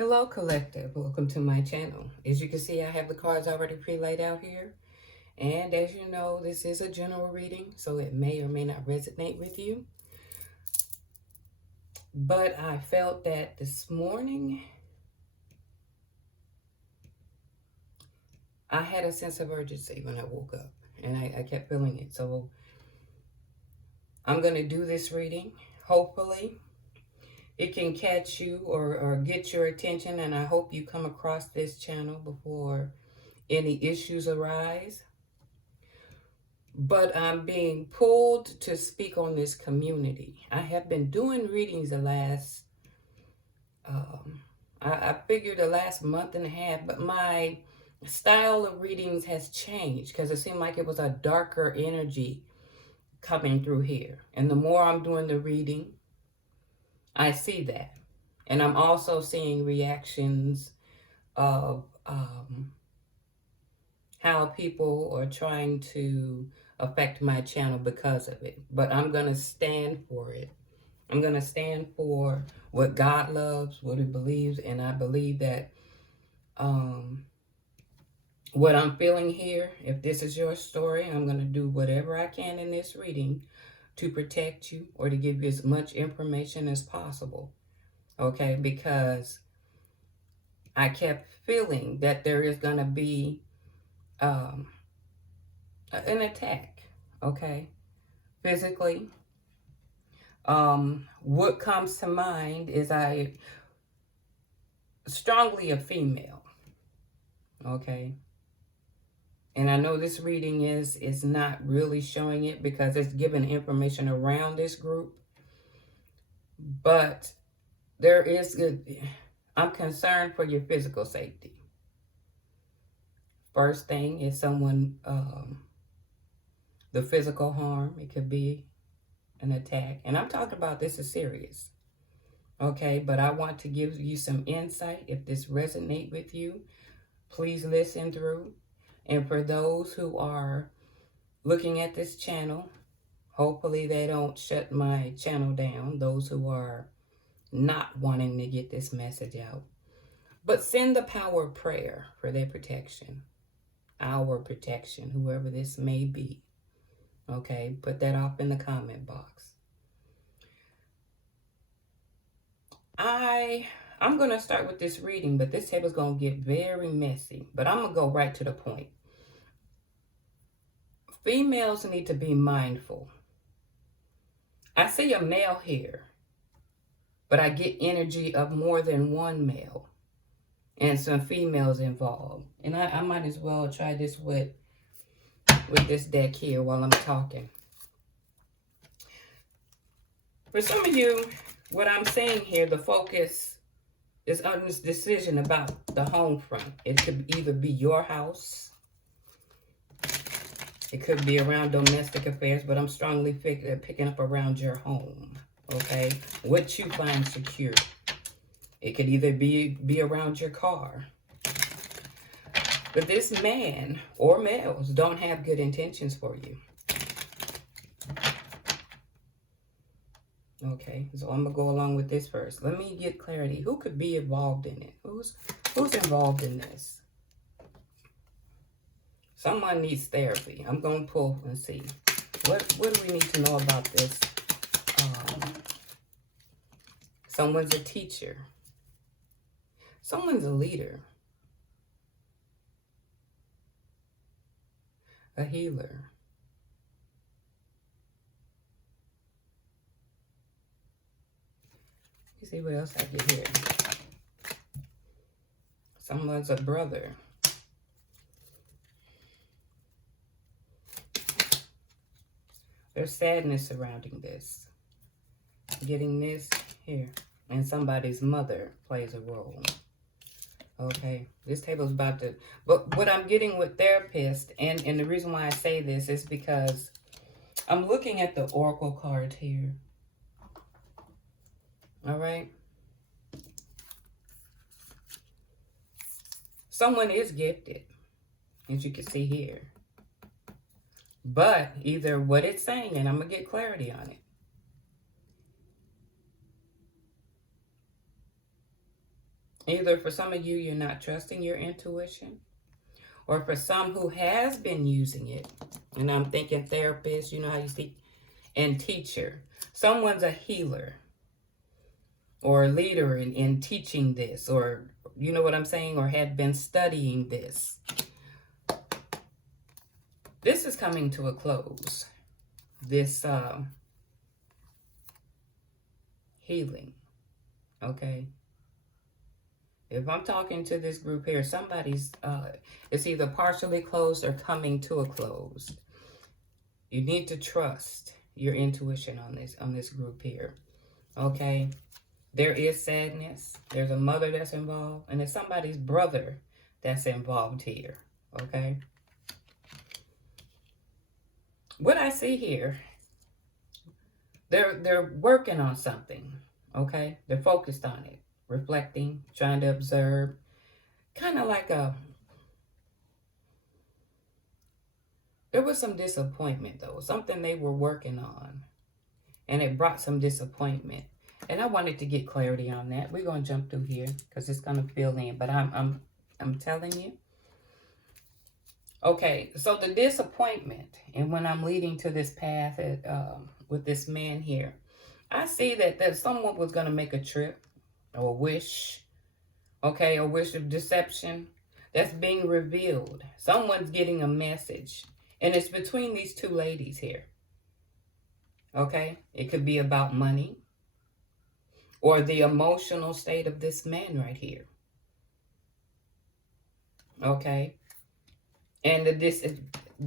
Hello, collective. Welcome to my channel. As you can see, I have the cards already pre-laid out here. And as you know, this is a general reading, so it may or may not resonate with you. But I felt that this morning, I had a sense of urgency when I woke up. And I kept feeling it. So I'm going to do this reading. Hopefully, it can catch you or get your attention. And I hope you come across this channel before any issues arise. But I'm being pulled to speak on this community. I have been doing readings the last, I figured the last month and a half, but my style of readings has changed because it seemed like it was a darker energy coming through here. And the more I'm doing the reading, I see that. And I'm also seeing reactions of how people are trying to affect my channel because of it. But I'm going to stand for it. I'm going to stand for what God loves, what he believes, and I believe that what I'm feeling here, if this is your story, I'm going to do whatever I can in this reading to protect you or to give you as much information as possible. Okay? Because I kept feeling that there is going to be an attack, okay, physically. What comes to mind is I strongly a female, okay, and I know this reading is not really showing it because it's giving information around this group, but there is I'm concerned for your physical safety. First thing is someone the physical harm. It could be an attack. And I'm talking about this is serious. Okay, but I want to give you some insight. If this resonates with you, please listen through. And for those who are looking at this channel, hopefully they don't shut my channel down. Those who are not wanting to get this message out. But send the power of prayer for their protection. Our protection, whoever this may be. Okay, put that off in the comment box. I'm going to start with this reading, but this table's going to get very messy. But I'm going to go right to the point. Females need to be mindful. I see a male here, but I get energy of more than one male and some females involved. And I might as well try this with this deck here while I'm talking. For some of you, what I'm saying here, the focus is on this decision about the home front. It could either be your house. It could be around domestic affairs, but I'm strongly picking up around your home, okay? What you find secure. It could either be around your car. But this man or males don't have good intentions for you. Okay, so I'm going to go along with this first. Let me get clarity. Who could be involved in it? Who's involved in this? Someone needs therapy. I'm going to pull and see. What do we need to know about this? Someone's a teacher. Someone's a leader. A healer. Let's see what else I get here. Someone's a brother. There's sadness surrounding this. Getting this here. And somebody's mother plays a role. Okay. This table's about to... But what I'm getting with therapist, and the reason why I say this is because I'm looking at the oracle cards here. All right. Someone is gifted, as you can see here. But either what it's saying, and I'm going to get clarity on it. Either for some of you, you're not trusting your intuition, or for some who has been using it, and I'm thinking therapist, you know how you speak, and teacher. Someone's a healer or a leader in teaching this, or you know what I'm saying, or had been studying this. This is coming to a close. This healing, okay? If I'm talking to this group here, somebody's, it's either partially closed or coming to a close. You need to trust your intuition on this group here, okay? There is sadness. There's a mother that's involved, and there's somebody's brother that's involved here, okay? What I see here, they're working on something, okay? They're focused on it, reflecting, trying to observe, kind of like there was some disappointment though, something they were working on, and it brought some disappointment. And I wanted to get clarity on that. We're gonna jump through here because it's gonna fill in, but I'm telling you. Okay, so the disappointment, and when I'm leading to this path with this man here, I see that someone was going to make a trip or a wish, okay, a wish of deception that's being revealed. Someone's getting a message, and it's between these two ladies here, okay? It could be about money or the emotional state of this man right here, okay? And the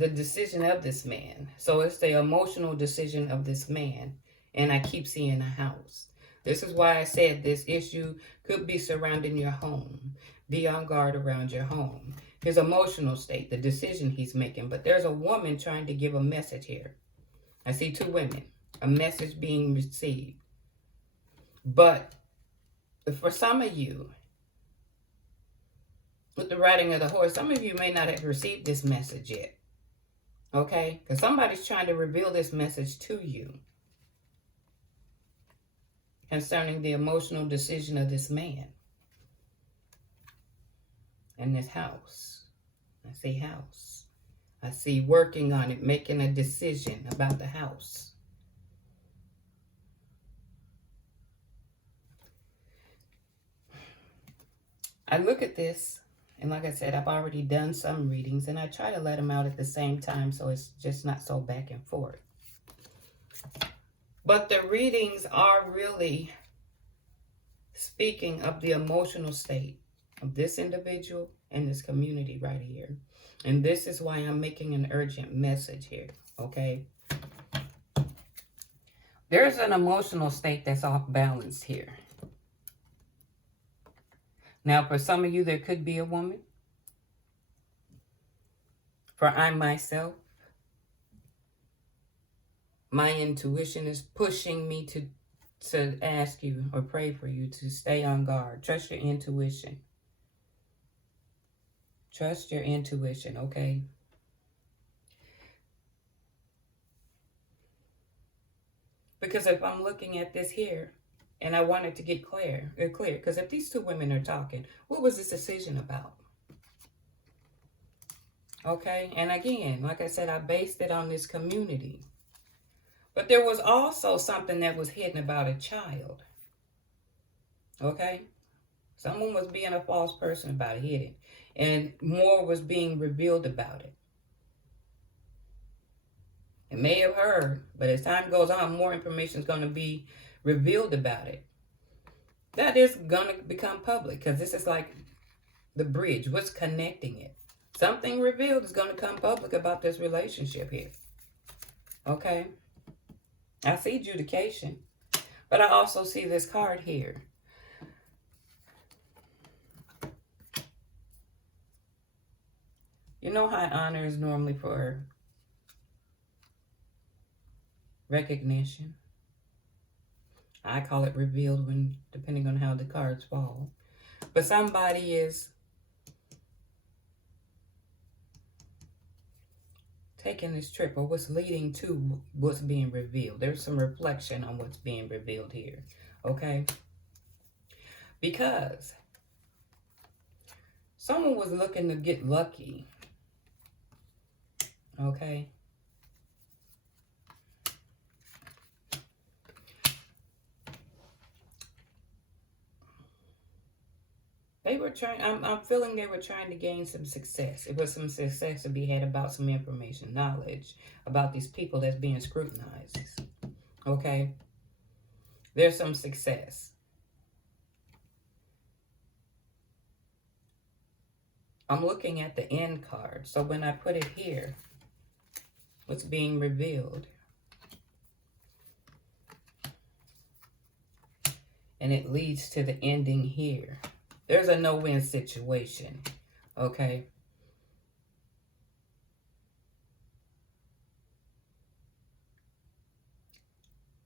decision of this man. So it's the emotional decision of this man. And I keep seeing a house. This is why I said this issue could be surrounding your home. Be on guard around your home. His emotional state, the decision he's making. But there's a woman trying to give a message here. I see two women. A message being received. But for some of you, with the riding of the horse, some of you may not have received this message yet. Okay? Because somebody's trying to reveal this message to you concerning the emotional decision of this man and this house. I see house. I see working on it, making a decision about the house. I look at this. And like I said, I've already done some readings, and I try to let them out at the same time so it's just not so back and forth. But the readings are really speaking of the emotional state of this individual and this community right here. And this is why I'm making an urgent message here, okay? There's an emotional state that's off balance here. Now, for some of you, there could be a woman. For I myself, my intuition is pushing me to ask you or pray for you to stay on guard. Trust your intuition. Trust your intuition, okay? Because if I'm looking at this here, and I wanted to get clear, because if these two women are talking, what was this decision about? Okay, and again, like I said, I based it on this community. But there was also something that was hidden about a child. Okay, someone was being a false person about it, hidden. And more was being revealed about it. It may have heard, but as time goes on, more information is going to be revealed about it. That is going to become public, because this is like the bridge. What's connecting it? Something revealed is going to come public about this relationship here. Okay? I see adjudication, but I also see this card here. You know how honor is normally for recognition? I call it revealed when, depending on how the cards fall. But somebody is taking this trip, or what's leading to what's being revealed. There's some reflection on what's being revealed here, okay? Because Someone was looking to get lucky. Okay. They were trying, I'm feeling they were trying to gain some success. It was some success to be had about some information, knowledge about these people that's being scrutinized. Okay? There's some success. I'm looking at the end card. So when I put it here, what's being revealed? And it leads to the ending here. There's a no-win situation. Okay?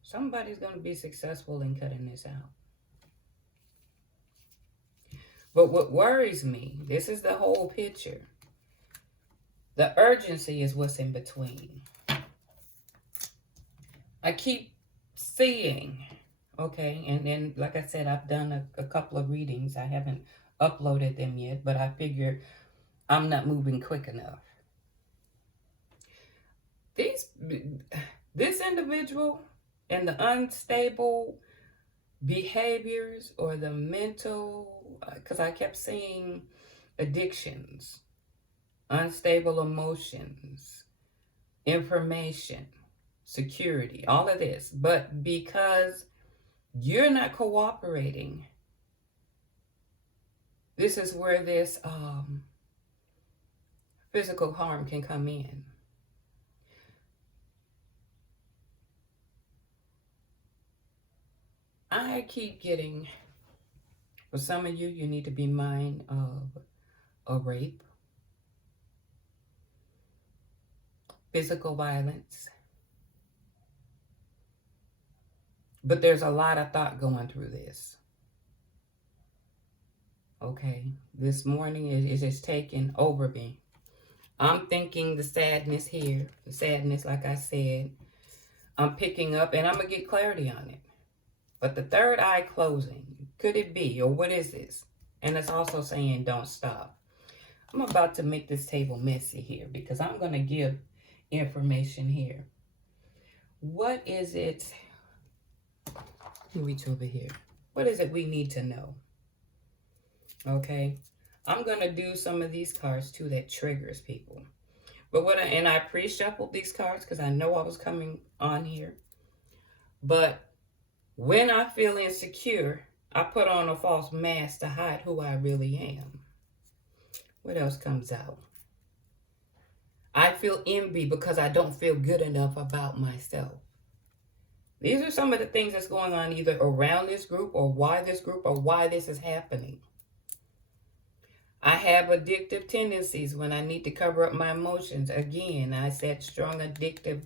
Somebody's going to be successful in cutting this out. But what worries me, this is the whole picture. The urgency is what's in between. I keep seeing, okay, and then, like I said, I've done a couple of readings. I haven't uploaded them yet, but I figure I'm not moving quick enough. This individual and the unstable behaviors or the mental, because I kept seeing addictions, unstable emotions, information, security, all of this. But because you're not cooperating, this is where this physical harm can come in. I keep getting, for some of you, you need to be mindful of a rape, physical violence. But there's a lot of thought going through this. Okay, this morning it is taking over me. I'm thinking the sadness here, the sadness, like I said, I'm picking up, and I'm going to get clarity on it. But the third eye closing, could it be, or what is this? And it's also saying don't stop. I'm about to make this table messy here because I'm going to give information here. What is it? Let me reach over here. What is it we need to know? Okay. I'm going to do some of these cards too that triggers people. But and I pre-shuffled these cards because I know I was coming on here. But when I feel insecure, I put on a false mask to hide who I really am. What else comes out? I feel envy because I don't feel good enough about myself. These are some of the things that's going on either around this group or why this is happening. I have addictive tendencies when I need to cover up my emotions. Again, I said strong addictive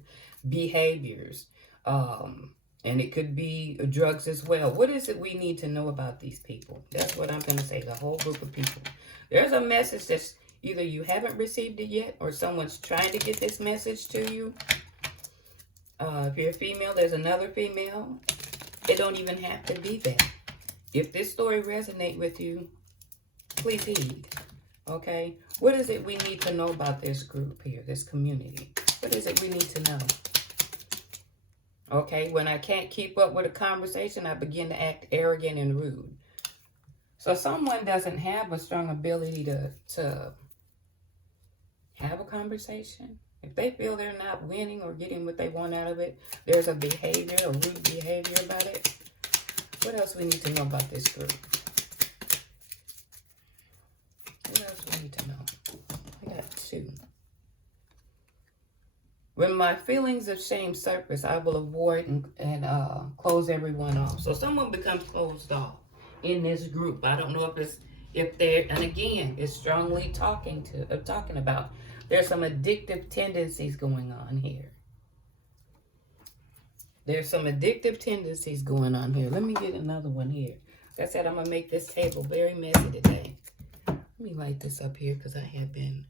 behaviors. And it could be drugs as well. What is it we need to know about these people? That's what I'm going to say, the whole group of people. There's a message that's either you haven't received it yet or someone's trying to get this message to you. If you're a female, there's another female. It don't even have to be that. If this story resonates with you, please heed. Okay? What is it we need to know about this group here, this community? What is it we need to know? Okay, when I can't keep up with a conversation, I begin to act arrogant and rude. So someone doesn't have a strong ability to have a conversation. If they feel they're not winning or getting what they want out of it, there's a behavior, a rude behavior about it. What else we need to know about this group? What else we need to know? I got two. When my feelings of shame surface, I will avoid and close everyone off. So someone becomes closed off in this group. I don't know if they're, and again, it's strongly talking about. There's some addictive tendencies going on here. There's some addictive tendencies going on here. Let me get another one here. Like I said, I'm going to make this table very messy today. Let me light this up here because I have been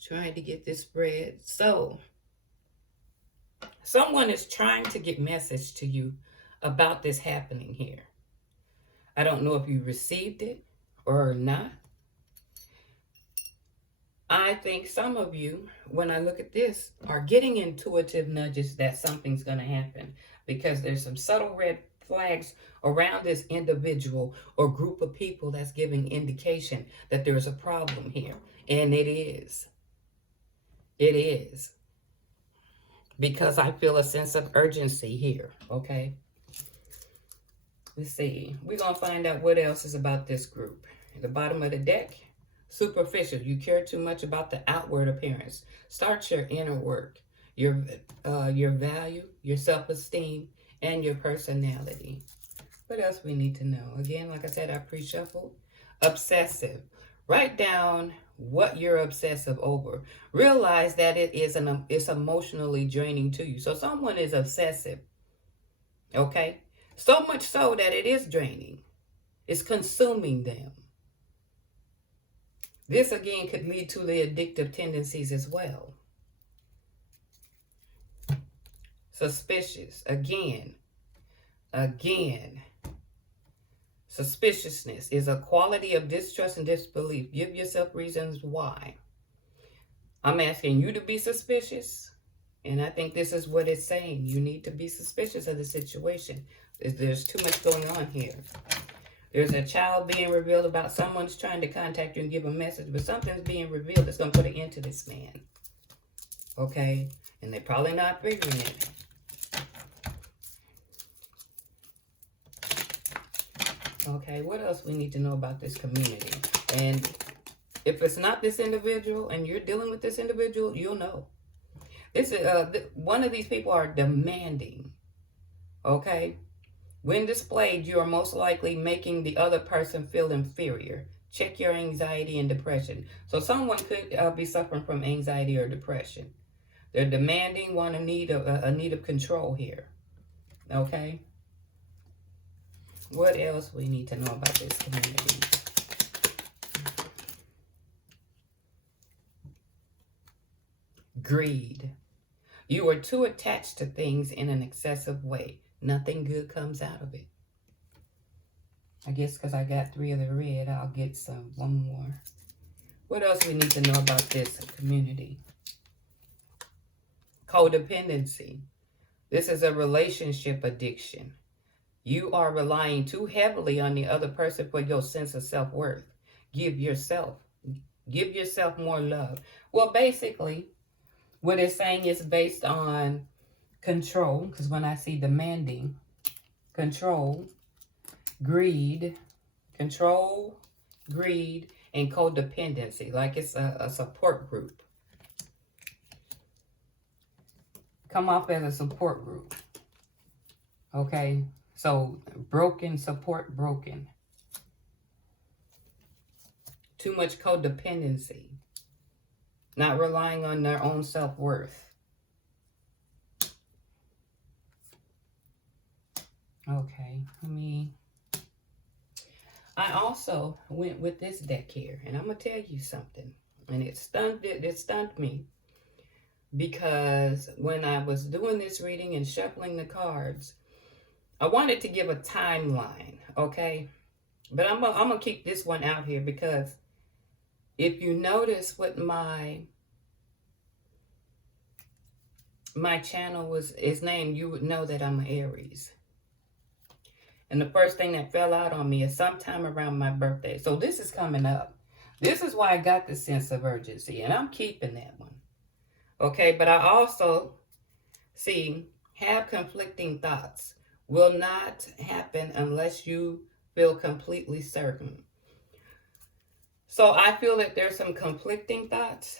trying to get this spread. So, someone is trying to get message to you about this happening here. I don't know if you received it or not. I think some of you, when I look at this, are getting intuitive nudges that something's going to happen, because there's some subtle red flags around this individual or group of people that's giving indication that there's a problem here. And it is. It is. Because I feel a sense of urgency here, okay? Let's see. We're going to find out what else is about this group. At the bottom of the deck, superficial. You care too much about the outward appearance. Start your inner work, your value, your self-esteem, and your personality. What else we need to know? Again, like I said, I pre-shuffled. Obsessive. Write down what you're obsessive over. Realize that it's emotionally draining to you. So someone is obsessive, okay? So much so that it is draining. It's consuming them. This, again, could lead to the addictive tendencies as well. Suspicious. Again. Suspiciousness is a quality of distrust and disbelief. Give yourself reasons why. I'm asking you to be suspicious. And I think this is what it's saying. You need to be suspicious of the situation. There's too much going on here. There's a child being revealed about someone's trying to contact you and give a message, but something's being revealed that's going to put an end to this man. Okay? And they're probably not figuring it. Okay, what else we need to know about this community? And if it's not this individual and you're dealing with this individual, you'll know. This is one of these people are demanding. Okay? When displayed, you are most likely making the other person feel inferior. Check your anxiety and depression. So someone could be suffering from anxiety or depression. They're demanding, want a need of control here. Okay? What else we need to know about this community? Greed. You are too attached to things in an excessive way. Nothing good comes out of it. I guess because I got 3 of the red, I'll get one more. What else we need to know about this community? Codependency. This is a relationship addiction. You are relying too heavily on the other person for your sense of self-worth. Give yourself more love. Well, basically, what it's saying is based on control, because when I see demanding, control, greed, and codependency, like it's a support group. Come off as a support group. Okay, so broken, support broken. Too much codependency. Not relying on their own self-worth. Okay, I also went with this deck here, and I'm going to tell you something. And it stunned me, because when I was doing this reading and shuffling the cards, I wanted to give a timeline, okay? But I'm going to keep this one out here, because if you notice what my channel is named, you would know that I'm an Aries. And the first thing that fell out on me is sometime around my birthday. So this is coming up. This is why I got the sense of urgency. And I'm keeping that one. Okay, but I also, have conflicting thoughts. Will not happen unless you feel completely certain. So I feel that there's some conflicting thoughts.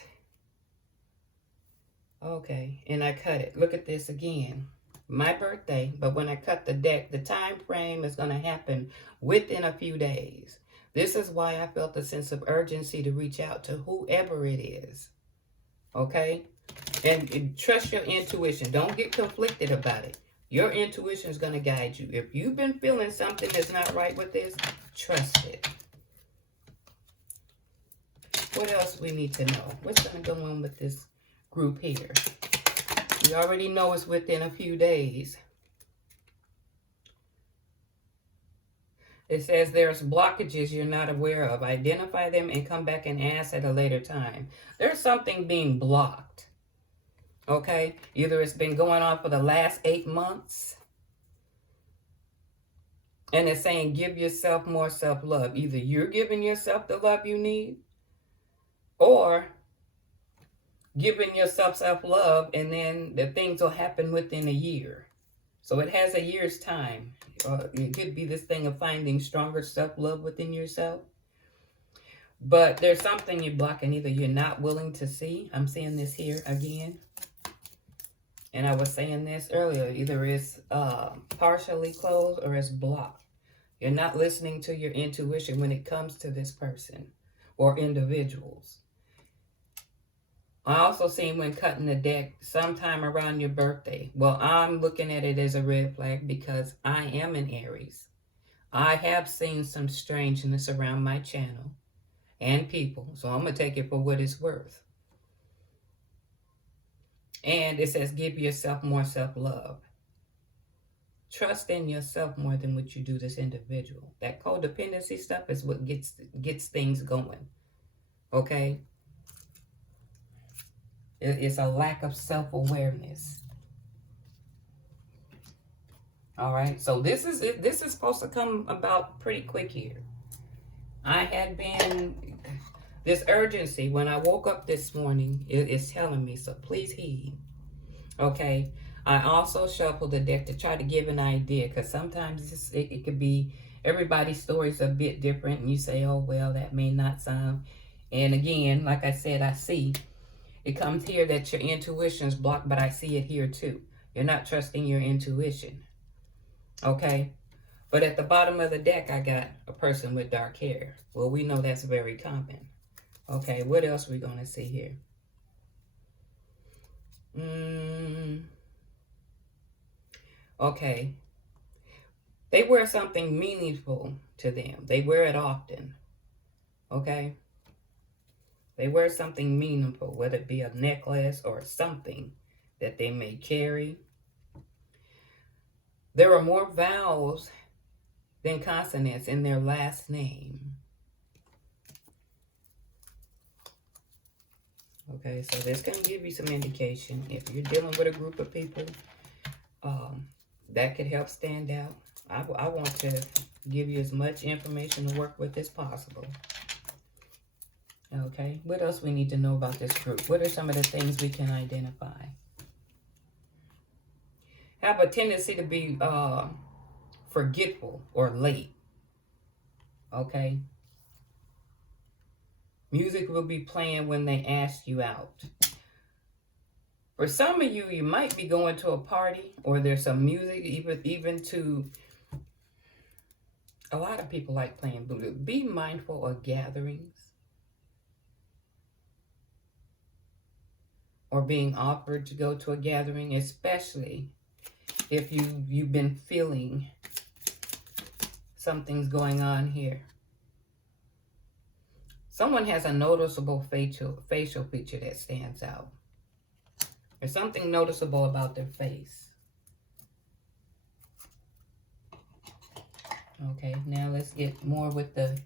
Okay, and I cut it. Look at this again. My birthday, but when I cut the deck, the time frame is going to happen within a few days. This is why I felt a sense of urgency to reach out to whoever it is. Okay? And trust your intuition. Don't get conflicted about it. Your intuition is going to guide you. If you've been feeling something that's not right with this, trust it. What else we need to know? What's going to go on with this group here? We already know it's within a few days. It says there's blockages you're not aware of. Identify them and come back and ask at a later time. There's something being blocked. Okay? Either it's been going on for the last 8 months. And it's saying give yourself more self-love. Either you're giving yourself the love you need, or giving yourself self-love, and then the things will happen within a year. So it has a year's time. It could be this thing of finding stronger self-love within yourself. But there's something you're blocking. Either you're not willing to see. I'm seeing this here again. And I was saying this earlier. Either it's partially closed or it's blocked. You're not listening to your intuition when it comes to this person or individuals. I also seen when cutting the deck sometime around your birthday. Well, I'm looking at it as a red flag because I am an Aries. I have seen some strangeness around my channel and people. So I'm going to take it for what it's worth. And it says give yourself more self-love. Trust in yourself more than what you do this individual. That codependency stuff is what gets things going. Okay? It's a lack of self-awareness. All right? So this is supposed to come about pretty quick here. I had been, this urgency, when I woke up this morning, it's telling me, so please heed. Okay? I also shuffled the deck to try to give an idea, because sometimes it could be, everybody's story's a bit different, and you say, oh, well, that may not sound. And again, like I said, I see, it comes here that your intuition's blocked, but I see it here too. You're not trusting your intuition. Okay? But at the bottom of the deck, I got a person with dark hair. Well, we know that's very common. Okay, what else are we going to see here? Okay. They wear something meaningful to them. They wear it often. Okay? They wear something meaningful, whether it be a necklace or something that they may carry. There are more vowels than consonants in their last name. Okay, so this can give you some indication. If you're dealing with a group of people, that could help stand out. I want to give you as much information to work with as possible. Okay, what else we need to know about this group? What are some of the things we can identify? Have a tendency to be forgetful or late. Okay. Music will be playing when they ask you out. For some of you, you might be going to a party, or there's some music, even to, a lot of people like playing voodoo. Be mindful of gatherings or being offered to go to a gathering, especially if you've been feeling something's going on here. Someone has a noticeable facial feature that stands out. There's something noticeable about their face. Okay, now let's get more with the,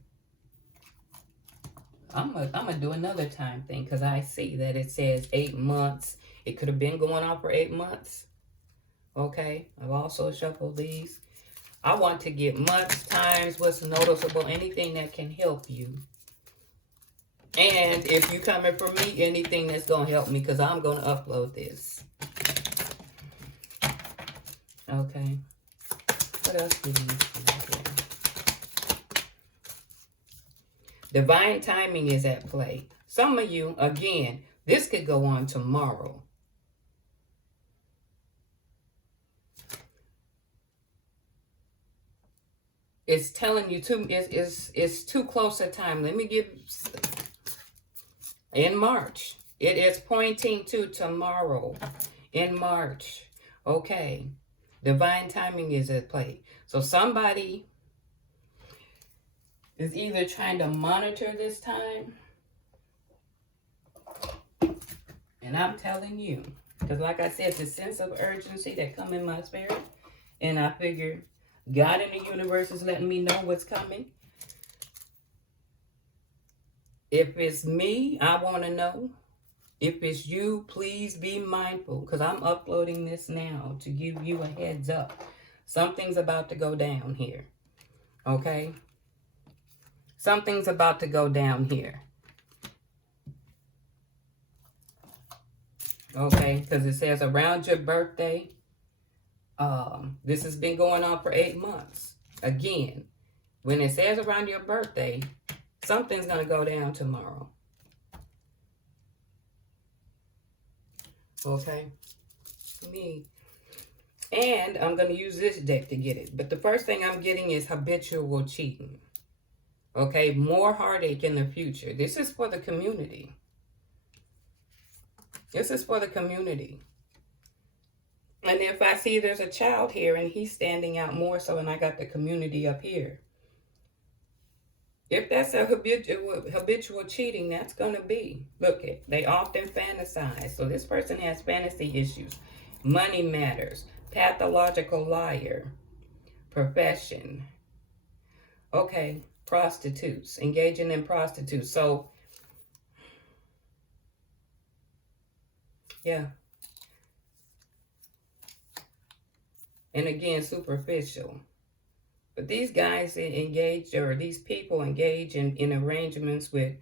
I'm gonna do another time thing, because I see that it says 8 months. It could have been going on for 8 months. Okay, I've also shuffled these. I want to get months, times, what's noticeable, anything that can help you. And if you coming for me, anything that's going to help me, because I'm going to upload this. Okay. What else do we need to do here? Divine timing is at play. Some of you, again, this could go on tomorrow. It's telling you it's too close a time. Let me give, in March. It is pointing to tomorrow in March. Okay. Divine timing is at play. So somebody is either trying to monitor this time. And I'm telling you, because like I said, the sense of urgency that come in my spirit. And I figure God in the universe is letting me know what's coming. If it's me, I want to know. If it's you, please be mindful, because I'm uploading this now to give you a heads up. Something's about to go down here. Okay? Something's about to go down here. Okay? Because it says around your birthday. This has been going on for 8 months. Again, when it says around your birthday, something's going to go down tomorrow. Okay? And I'm going to use this deck to get it. But the first thing I'm getting is habitual cheating. Okay? More heartache in the future. This is for the community. This is for the community. And if I see there's a child here and he's standing out more so, and I got the community up here. If that's a habitual cheating, that's going to be. Look, they often fantasize. So this person has fantasy issues. Money matters. Pathological liar. Profession. Okay, prostitutes. Engaging in prostitutes. So, yeah. And again, superficial. But these guys engage, or these people engage in arrangements with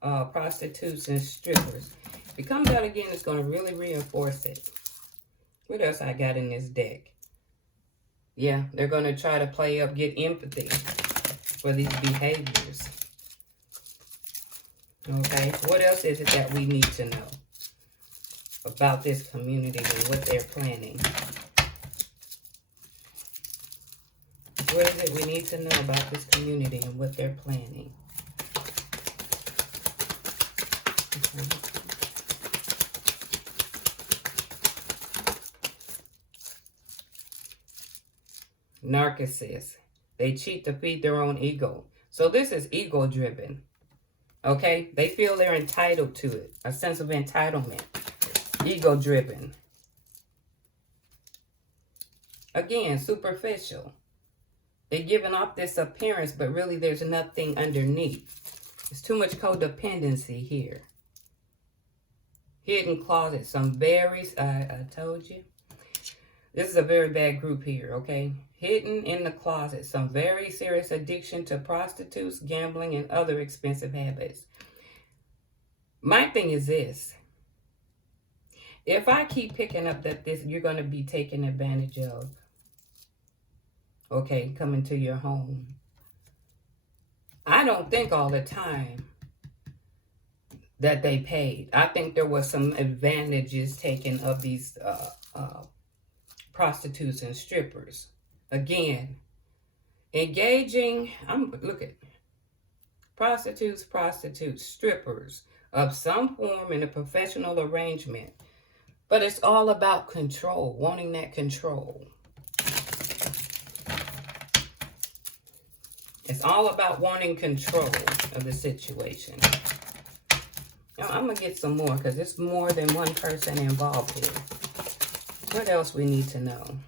prostitutes and strippers. If it comes out again, it's going to really reinforce it. What else I got in this deck? Yeah, they're going to try to play up, get empathy for these behaviors. Okay, what else is it that we need to know about this community and what they're planning? What is it we need to know about this community and what they're planning? Narcissists. They cheat to feed their own ego. So this is ego-driven. Okay? They feel they're entitled to it. A sense of entitlement. Ego-driven. Again, superficial. They're giving off this appearance, but really there's nothing underneath. There's too much codependency here. Hidden closet. Some very, I told you. This is a very bad group here, okay? Hidden in the closet. Some very serious addiction to prostitutes, gambling, and other expensive habits. My thing is this. If I keep picking up that you're going to be taken advantage of, okay, coming to your home, I don't think all the time that they paid. I think there was some advantages taken of these prostitutes and strippers. Again, engaging, look at prostitutes, strippers of some form in a professional arrangement. But it's all about control, wanting that control. It's all about wanting control of the situation. Now, I'm going to get some more because it's more than one person involved here. What else we need to know?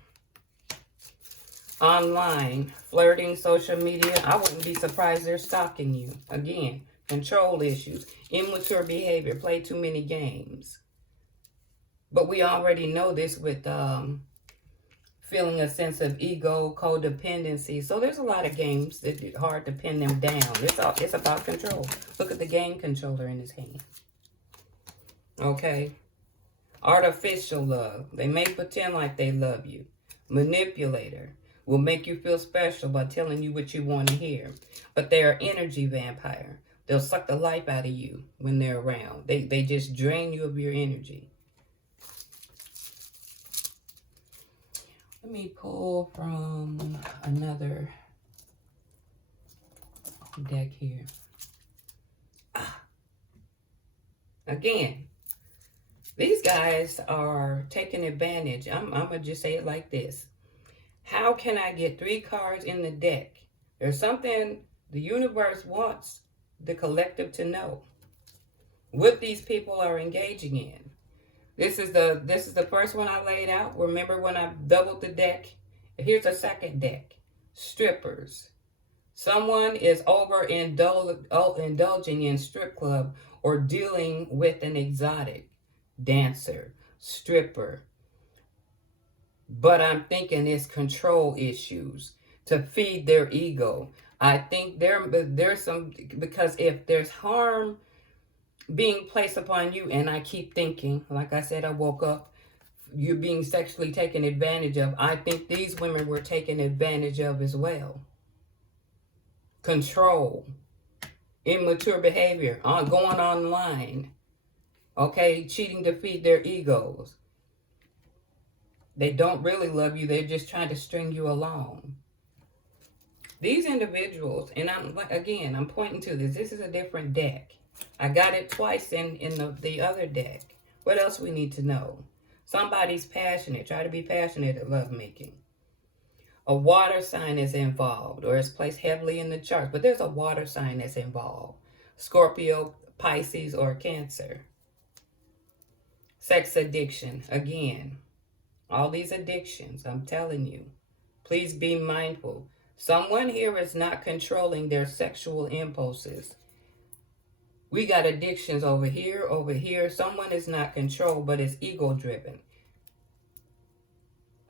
Online, flirting, social media. I wouldn't be surprised they're stalking you. Again, control issues, immature behavior, play too many games. But we already know this with feeling a sense of ego, codependency. So there's a lot of games that it's hard to pin them down. It's about control. Look at the game controller in his hand. Okay. Artificial love. They may pretend like they love you. Manipulator. Will make you feel special by telling you what you want to hear. But they're an energy vampire. They'll suck the life out of you when they're around. They just drain you of your energy. Let me pull from another deck here. Again, these guys are taking advantage. I'm going to just say it like this. How can I get 3 cards in the deck? There's something the universe wants the collective to know. What these people are engaging in. This is the first one I laid out. Remember when I doubled the deck? Here's a second deck. strippers. Someone is indulging in strip club or dealing with an exotic dancer, stripper. But I'm thinking it's control issues to feed their ego. I think there's some, because if there's harm being placed upon you, and I keep thinking, like I said, I woke up, you're being sexually taken advantage of. I think these women were taken advantage of as well. Control, immature behavior, going online, okay, cheating to feed their egos. They don't really love you. They're just trying to string you along. These individuals, and I'm pointing to this. This is a different deck. I got it twice in the other deck. What else we need to know? Somebody's passionate. Try to be passionate at lovemaking. A water sign is involved or is placed heavily in the chart, but there's a water sign that's involved. Scorpio, Pisces, or Cancer. Sex addiction. Again, all these addictions, I'm telling you. Please be mindful. Someone here is not controlling their sexual impulses. We got addictions over here, over here. Someone is not controlled, but is ego-driven.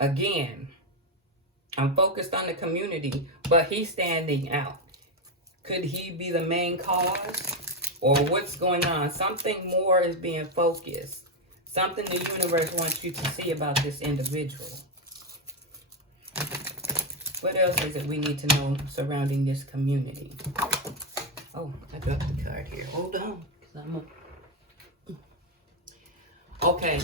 Again, I'm focused on the community, but he's standing out. Could he be the main cause? Or what's going on? Something more is being focused. Something the universe wants you to see about this individual. What else is it we need to know surrounding this community? Oh, I dropped the card here. Hold on. Okay.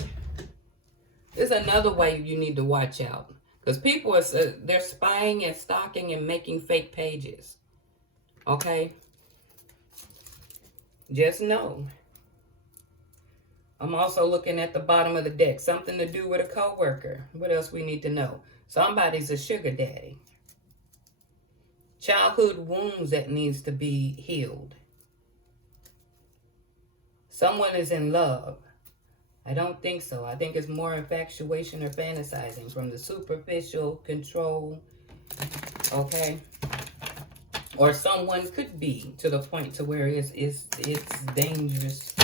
There's another way you need to watch out. Because people, they're spying and stalking and making fake pages. Okay? Just know. I'm also looking at the bottom of the deck. Something to do with a coworker. What else we need to know? Somebody's a sugar daddy. Childhood wounds that needs to be healed. Someone is in love. I don't think so. I think it's more infatuation or fantasizing from the superficial control. Okay? Or someone could be to the point to where it's dangerous.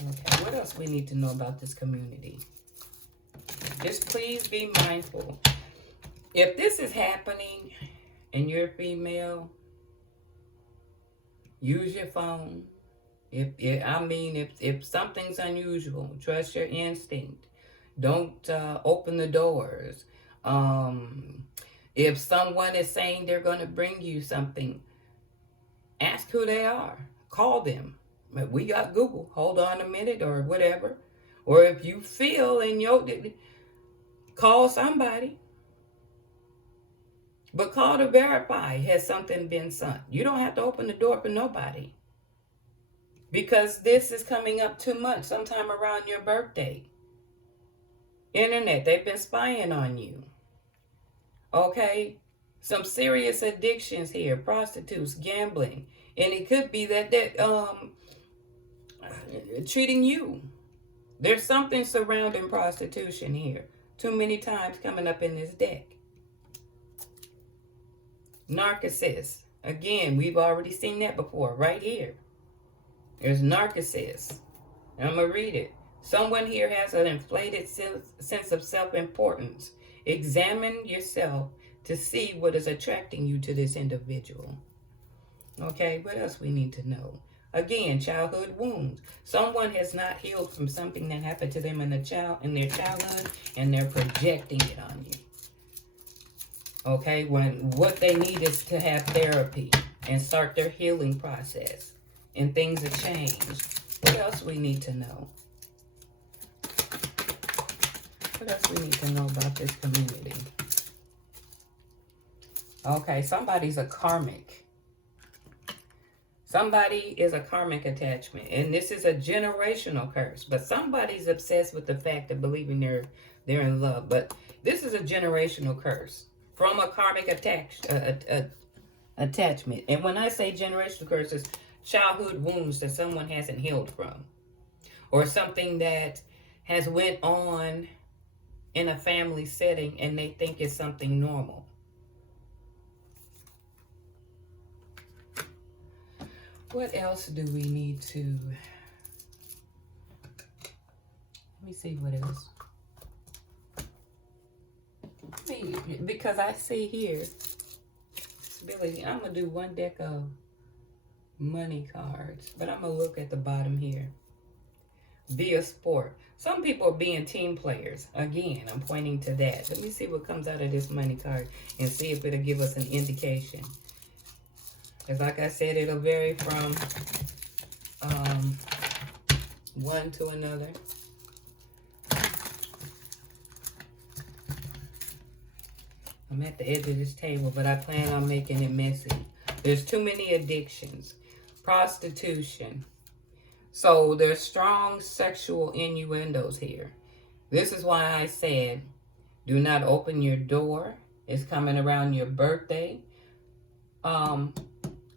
Okay, what else we need to know about this community? Just please be mindful. If this is happening and you're female, use your phone. If something's unusual, trust your instinct. Don't open the doors. If someone is saying they're going to bring you something, ask who they are. Call them. We got Google. Hold on a minute or whatever. Or if you feel in your... Call somebody. But call to verify, has something been sent? You don't have to open the door for nobody. Because this is coming up 2 months, sometime around your birthday. Internet, they've been spying on you. Okay? Some serious addictions here. Prostitutes, gambling. And it could be that they're treating you. There's something surrounding prostitution here. Too many times coming up in this deck. Narcissist. Again, we've already seen that before, right here. There's narcissist. I'm going to read it. Someone here has an inflated sense of self-importance. Examine yourself to see what is attracting you to this individual. Okay, what else we need to know? Again, childhood wounds. Someone has not healed from something that happened to them in their childhood, and they're projecting it on you. Okay, when what they need is to have therapy and start their healing process, and things have changed. What else we need to know? What else we need to know about this community? Okay, somebody's a karmic. Somebody is a karmic attachment, and this is a generational curse. But somebody's obsessed with the fact of believing they're in love. But this is a generational curse from a karmic attachment. And when I say generational curse, it's childhood wounds that someone hasn't healed from, or something that has went on in a family setting and they think it's something normal. What else do we need to... Let me see what else. Because I see here, Billy, I'm going to do one deck of money cards, but I'm going to look at the bottom here. Be a sport. Some people are being team players. Again, I'm pointing to that. Let me see what comes out of this money card and see if it'll give us an indication. Because like I said, it'll vary from one to another. I'm at the edge of this table, but I plan on making it messy. There's too many addictions. Prostitution. So there's strong sexual innuendos here. This is why I said, do not open your door. It's coming around your birthday.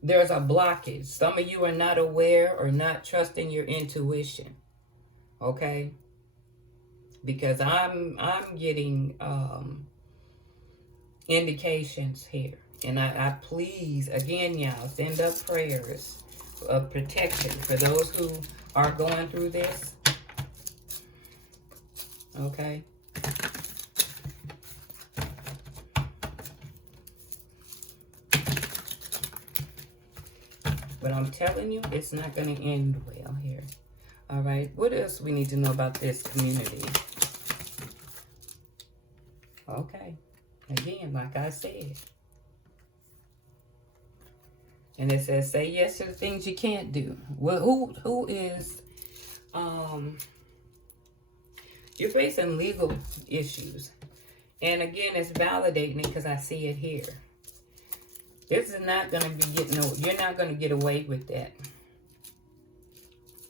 There's a blockage. Some of you are not aware or not trusting your intuition. Okay? Because I'm getting indications here. And I please, again, y'all, send up prayers of protection for those who are going through this. Okay? But I'm telling you, it's not going to end well here. All right? What else we need to know about this community? Okay. Again, like I said. And it says, say yes to the things you can't do. Well, who is, you're facing legal issues. And again, it's validating because I see it here. This is not going to be you're not going to get away with that.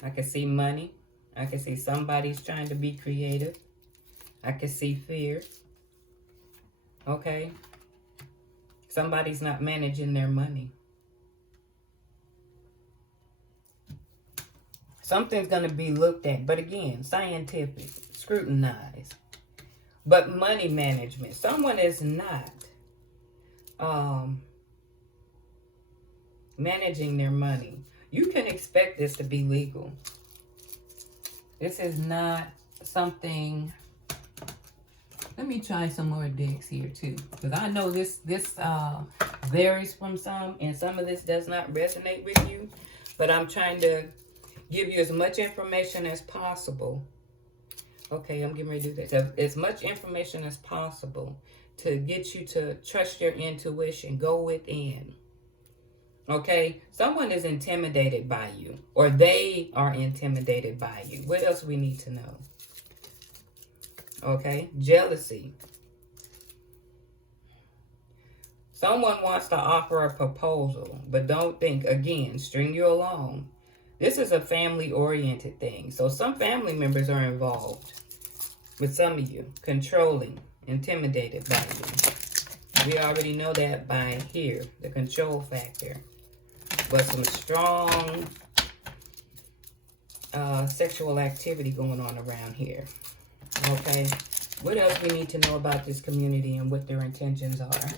I can see money. I can see somebody's trying to be creative. I can see fear. Okay? Somebody's not managing their money. Something's going to be looked at. But again, scientific, scrutinized. But money management. Someone is not managing their money. You can expect this to be legal. This is not something... Let me try some more decks here too, because I know this varies from some, and some of this does not resonate with you. But I'm trying to give you as much information as possible. Okay, I'm getting ready to do this. As much information as possible to get you to trust your intuition. Go within. Okay, someone is intimidated by you, or they are intimidated by you. What else we need to know? Okay, jealousy. Someone wants to offer a proposal, but don't think, again, string you along. This is a family-oriented thing. So some family members are involved with some of you, controlling, intimidated by you. We already know that by here, the control factor. But some strong sexual activity going on around here. Okay, what else we need to know about this community and what their intentions are?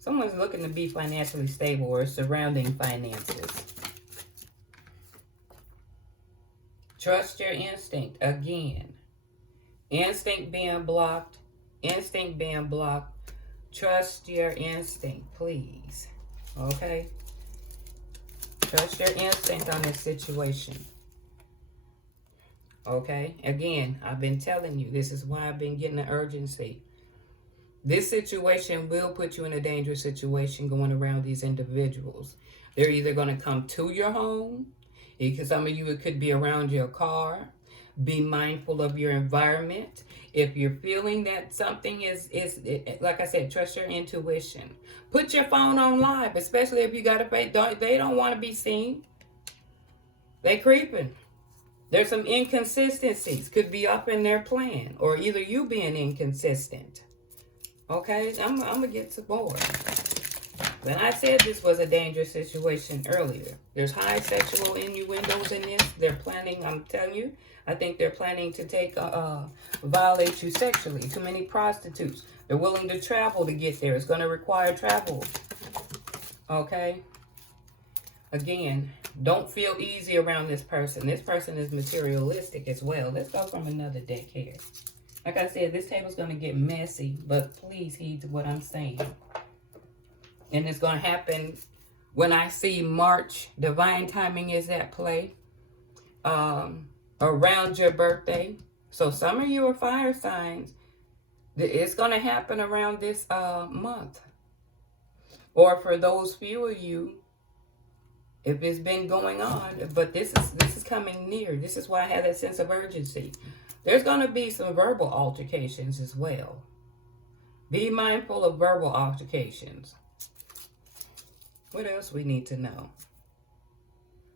Someone's looking to be financially stable or surrounding finances. Trust your instinct. Again, instinct being blocked. Instinct being blocked. Trust your instinct, please. Okay? Trust your instinct on this situation. Okay? Again, I've been telling you, this is why I've been getting the urgency. This situation will put you in a dangerous situation going around these individuals. They're either going to come to your home, because some of you, it could be around your car. Be mindful of your environment. If you're feeling that something is like I said, trust your intuition. Put your phone on live, especially if you got to pay. They don't want to be seen. They creeping. There's some inconsistencies. Could be up in their plan, or either you being inconsistent. Okay, I'm going to get to more. When I said this was a dangerous situation earlier, there's high sexual innuendos in this. They're planning, I'm telling you, I think they're planning to violate you sexually. Too many prostitutes. They're willing to travel to get there. It's going to require travel. Okay? Again, don't feel easy around this person. This person is materialistic as well. Let's go from another deck here. Like I said, this table's going to get messy, but please heed what I'm saying. And it's going to happen when I see March. Divine timing is at play. Around your birthday. So some of you are fire signs. It's going to happen around this month. Or for those few of you, if it's been going on, but this is coming near. This is why I have that sense of urgency. There's going to be some verbal altercations as well. Be mindful of verbal altercations. What else we need to know?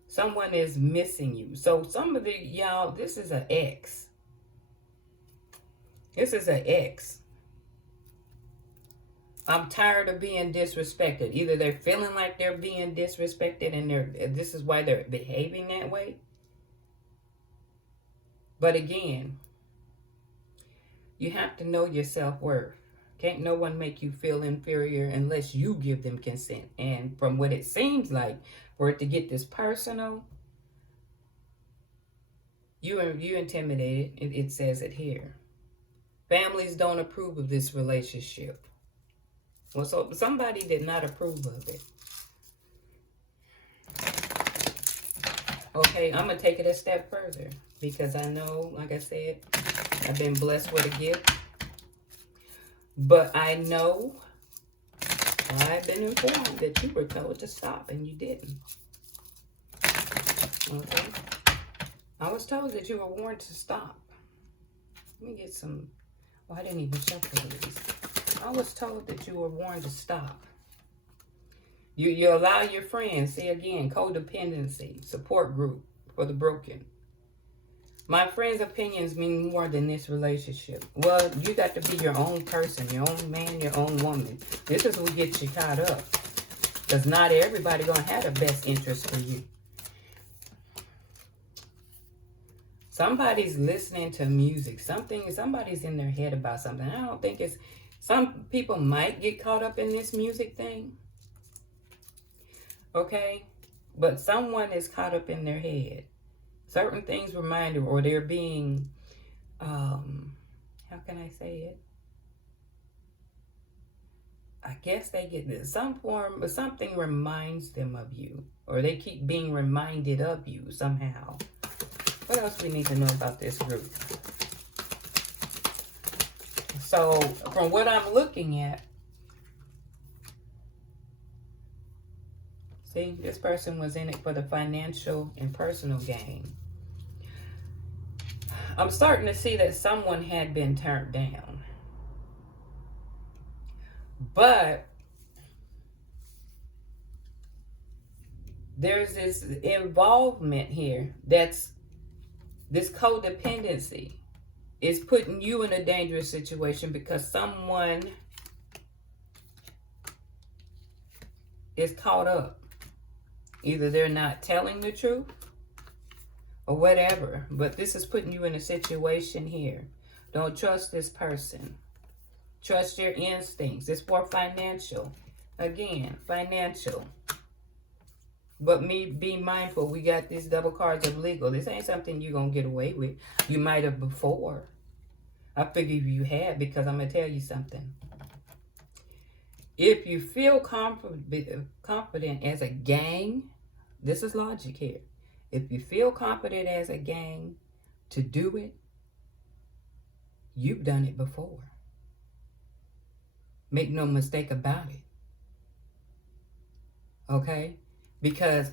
Someone is missing you. So some of y'all, this is an ex. This is an ex. I'm tired of being disrespected. Either they're feeling like they're being disrespected and this is why they're behaving that way. But again, you have to know your self-worth. Can't no one make you feel inferior unless you give them consent. And from what it seems like, for it to get this personal, you intimidated. It says it here. Families don't approve of this relationship. Well, so somebody did not approve of it. Okay, I'm going to take it a step further. Because I know, like I said, I've been blessed with a gift. But I know, I've been informed that you were told to stop and you didn't. Okay? I was told that you were warned to stop. Let me get some, oh, I didn't even shuffle these. I was told that you were warned to stop. You allow your friends, see again, codependency, support group for the broken. My friends' opinions mean more than this relationship. Well, you got to be your own person, your own man, your own woman. This is what gets you caught up. Because not everybody going to have the best interest for you. Somebody's listening to music. Somebody's in their head about something. I don't think it's... Some people might get caught up in this music thing. Okay? But someone is caught up in their head. Certain things remind them, or they're being, how can I say it? I guess they get some form, but something reminds them of you, or they keep being reminded of you somehow. What else we need to know about this group? So, from what I'm looking at, see, this person was in it for the financial and personal gain. I'm starting to see that someone had been turned down. But there's this involvement here that's this codependency is putting you in a dangerous situation because someone is caught up. Either they're not telling the truth or whatever. But this is putting you in a situation here. Don't trust this person. Trust your instincts. It's for financial. Again, financial. But be mindful. We got these double cards of legal. This ain't something you're going to get away with. You might have before. I figure you had because I'm going to tell you something. If you feel confident as a gang, this is logic here. If you feel confident as a gang to do it, you've done it before. Make no mistake about it. Okay? Because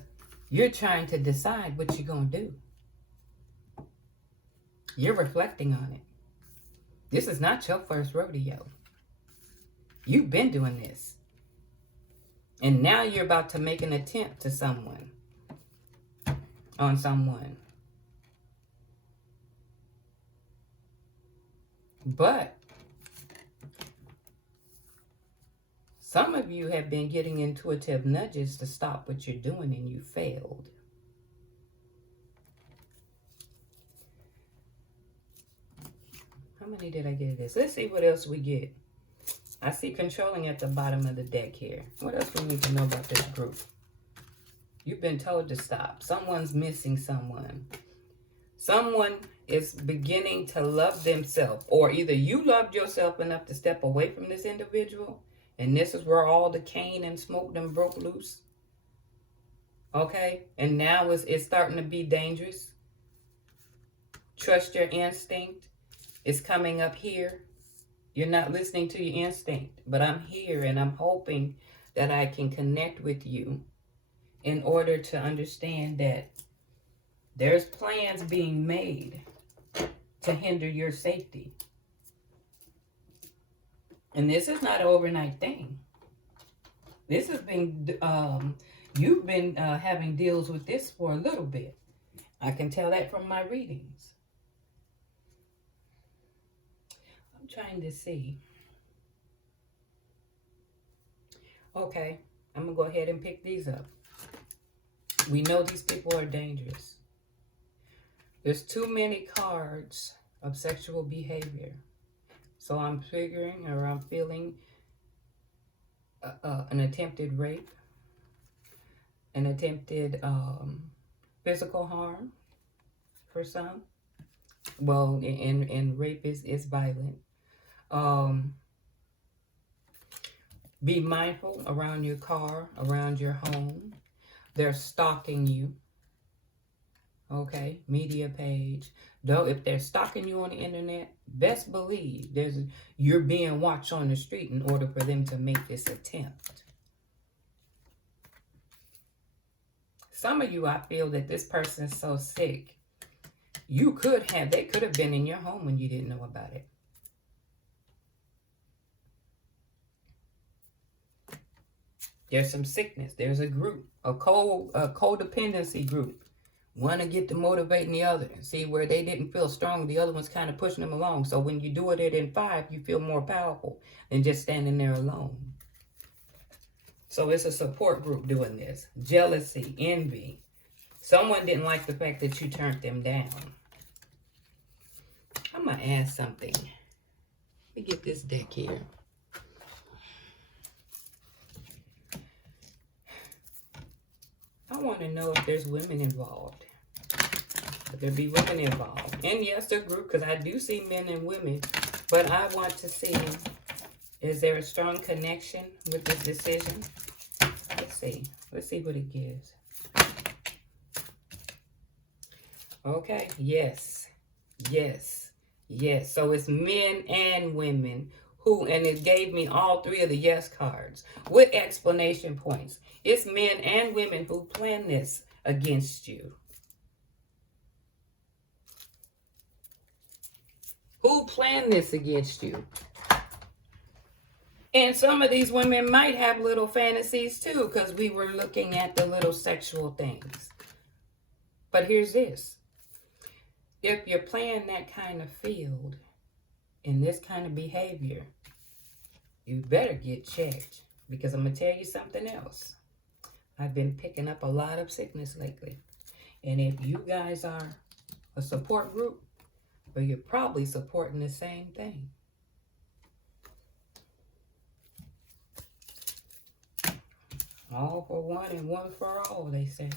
you're trying to decide what you're going to do. You're reflecting on it. This is not your first rodeo. You've been doing this. And now you're about to make an attempt to someone. On someone. But Some of you have been getting intuitive nudges to stop what you're doing and you failed. How many did I get of this? Let's see what else we get. I see controlling at the bottom of the deck here. What else do we need to know about this group? You've been told to stop. Someone's missing someone. Someone is beginning to love themselves, or either you loved yourself enough to step away from this individual, and this is where all the cane and smoke them broke loose. Okay? And now it's starting to be dangerous. Trust your instinct. It's coming up here. You're not listening to your instinct, but I'm here and I'm hoping that I can connect with you in order to understand that there's plans being made to hinder your safety. And this is not an overnight thing. This has been, you've been having deals with this for a little bit. I can tell that from my readings. I'm trying to see. Okay, I'm going to go ahead and pick these up. We know these people are dangerous. There's too many cards of sexual behavior. So I'm figuring, or I'm feeling an attempted rape, an attempted physical harm for some. Well, and rape is violent. Be mindful around your car, around your home. They're stalking you. Okay, media page. Though if they're stalking you on the internet, best believe you're being watched on the street in order for them to make this attempt. Some of you, I feel that this person is so sick, they could have been in your home when you didn't know about it. There's some sickness. There's a group, a codependency group. One to get to motivating the other. See, where they didn't feel strong, the other one's kind of pushing them along. So when you do it in 5, you feel more powerful than just standing there alone. So it's a support group doing this. Jealousy, envy. Someone didn't like the fact that you turned them down. I'm going to ask something. Let me get this deck here. I want to know if there's women involved. Could there be women involved? And yes, a group, because I do see men and women. But I want to see, is there a strong connection with this decision? Let's see. Let's see what it gives. Okay. Yes. Yes. Yes. So it's men and women who, and it gave me all 3 of the yes cards with explanation points. It's men and women who plan this against you. Who planned this against you? And some of these women might have little fantasies too, because we were looking at the little sexual things. But here's this. If you're playing that kind of field in this kind of behavior, you better get checked, because I'm going to tell you something else. I've been picking up a lot of sickness lately. And if you guys are a support group, well, you're probably supporting the same thing. All for one and one for all, they say.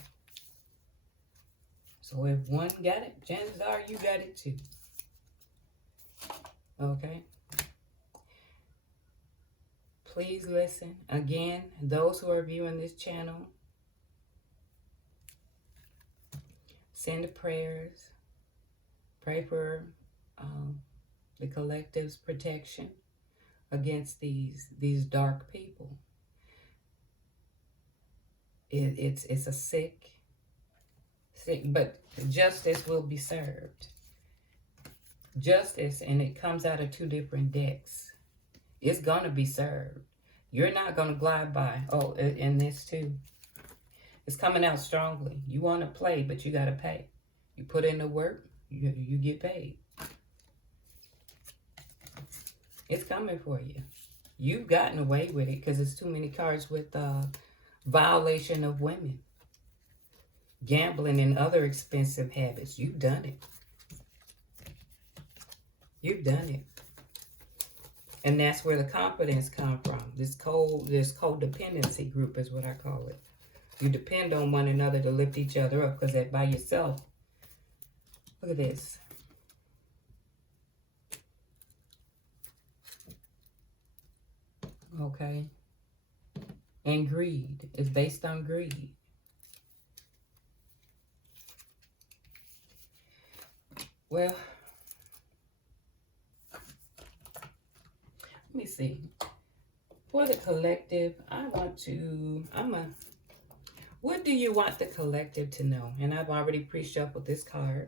So if one got it, chances are you got it too. Okay? Please listen. Again, those who are viewing this channel, send prayers. Pray for the collective's protection against these dark people. It's a sick, but justice will be served. Justice, and it comes out of 2 different decks. It's going to be served. You're not going to glide by. Oh, and this too. It's coming out strongly. You want to play, but you got to pay. You put in the work, you get paid. It's coming for you. You've gotten away with it because it's too many cards with violation of women, gambling, and other expensive habits. You've done it. You've done it. And that's where the confidence comes from. This codependency group is what I call it. You depend on one another to lift each other up, because that by yourself, look at this. Okay. And greed is based on greed. Well, let me see. For the collective, what do you want the collective to know? And I've already pre-shuffled this card.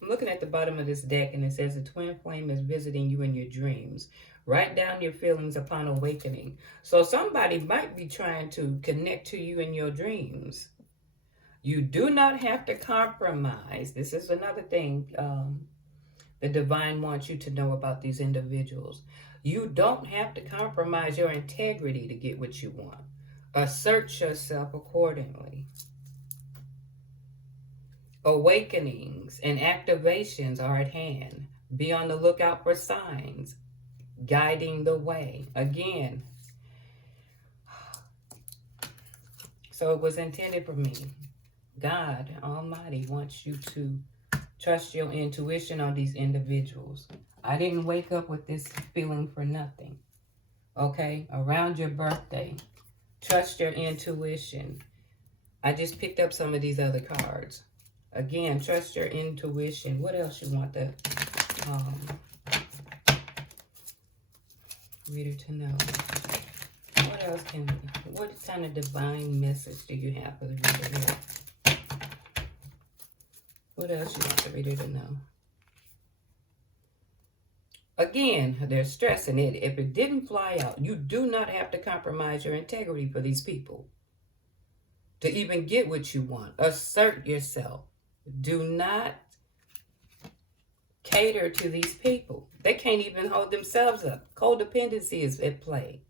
I'm looking at the bottom of this deck, and it says the twin flame is visiting you in your dreams. Write down your feelings upon awakening. So somebody might be trying to connect to you in your dreams. You do not have to compromise. This is another thing the divine wants you to know about these individuals. You don't have to compromise your integrity to get what you want. Assert yourself accordingly. Awakenings and activations are at hand. Be on the lookout for signs guiding the way. Again, so it was intended for me. God Almighty wants you to trust your intuition on these individuals. I didn't wake up with this feeling for nothing. Okay? Around your birthday, trust your intuition. I just picked up some of these other cards. Again, trust your intuition. What else you want the reader to know? What else what kind of divine message do you have for the reader here? What else you want the reader to know? Again, they're stressing it. If it didn't fly out, you do not have to compromise your integrity for these people to even get what you want. Assert yourself. Do not cater to these people. They can't even hold themselves up. Codependency is at play.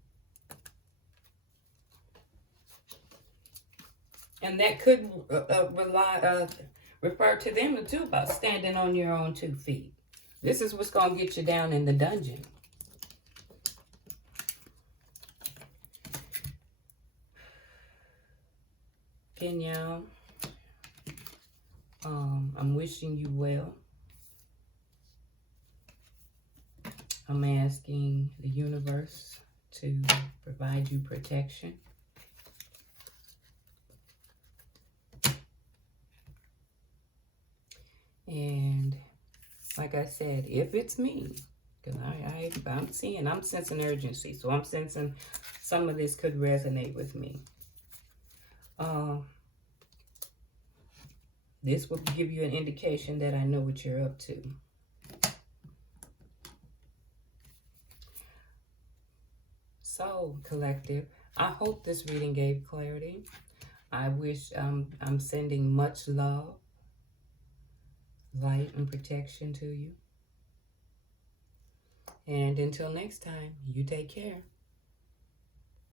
And that could refer to them too, about standing on your own 2 feet. This is what's going to get you down in the dungeon. Again, y'all, I'm wishing you well. I'm asking the universe to provide you protection. And like I said, if it's me, because I'm sensing urgency. So I'm sensing some of this could resonate with me. This will give you an indication that I know what you're up to. So, collective, I hope this reading gave clarity. I wish I'm sending much love, light, and protection to you. And until next time, you take care.